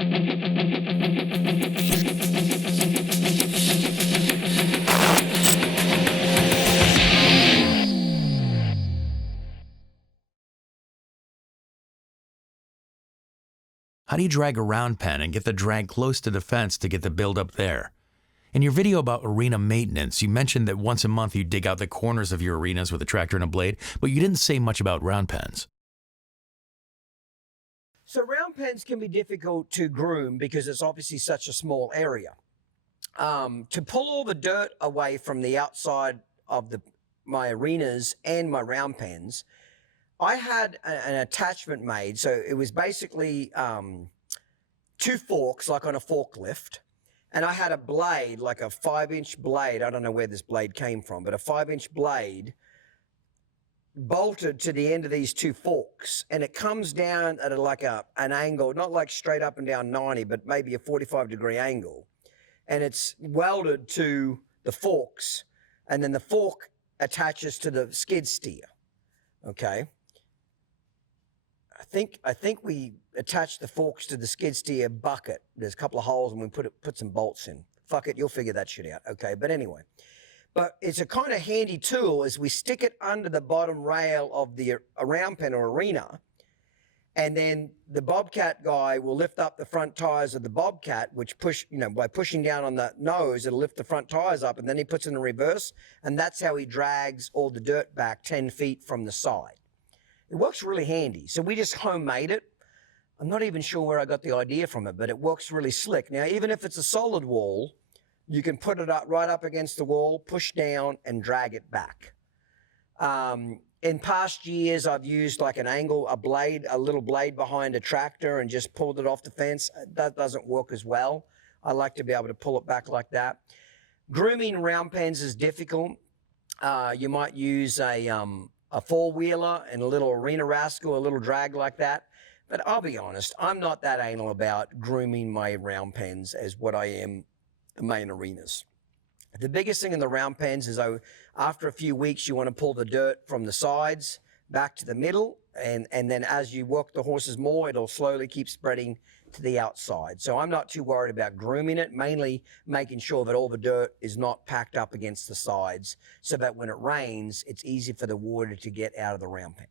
How do you drag a round pen and get the drag close to the fence to get the build up there? In your video about arena maintenance, you mentioned that once a month you dig out the corners of your arenas with a tractor and a blade, but you didn't say much about round pens. So round pens can be difficult to groom because it's obviously such a small area. To pull all the dirt away from the outside of my arenas and my round pens, I had an attachment made. So it was basically 2 forks, like on a forklift. And I had a blade, like a 5-inch blade. I don't know where this blade came from, but a 5-inch blade bolted to the end of these 2 forks. And it comes down at an angle, not like straight up and down 90, but maybe a 45-degree angle. And it's welded to the forks. And then the fork attaches to the skid steer. Okay. I think we attached the forks to the skid steer bucket. There's a couple of holes and we put some bolts in. Fuck it, you'll figure that shit out. Okay, but anyway. But it's a kind of handy tool as we stick it under the bottom rail of the round pen or arena. And then the Bobcat guy will lift up the front tires of the Bobcat, which by pushing down on the nose, it'll lift the front tires up, and then he puts it in reverse. And that's how he drags all the dirt back 10 feet from the side. It works really handy. So we just homemade it. I'm not even sure where I got the idea from it, but it works really slick. Now, even if it's a solid wall, you can put it up right up against the wall, push down, and drag it back. In past years, I've used like a little blade behind a tractor and just pulled it off the fence. That doesn't work as well. I like to be able to pull it back like that. Grooming round pens is difficult. You might use a four-wheeler and a little arena rascal, a little drag like that. But I'll be honest, I'm not that anal about grooming my round pens as what I am the main arenas. The biggest thing in the round pens is after a few weeks, you want to pull the dirt from the sides back to the middle. And then as you work the horses more, it'll slowly keep spreading to the outside. So I'm not too worried about grooming it, mainly making sure that all the dirt is not packed up against the sides so that when it rains, it's easy for the water to get out of the round pen.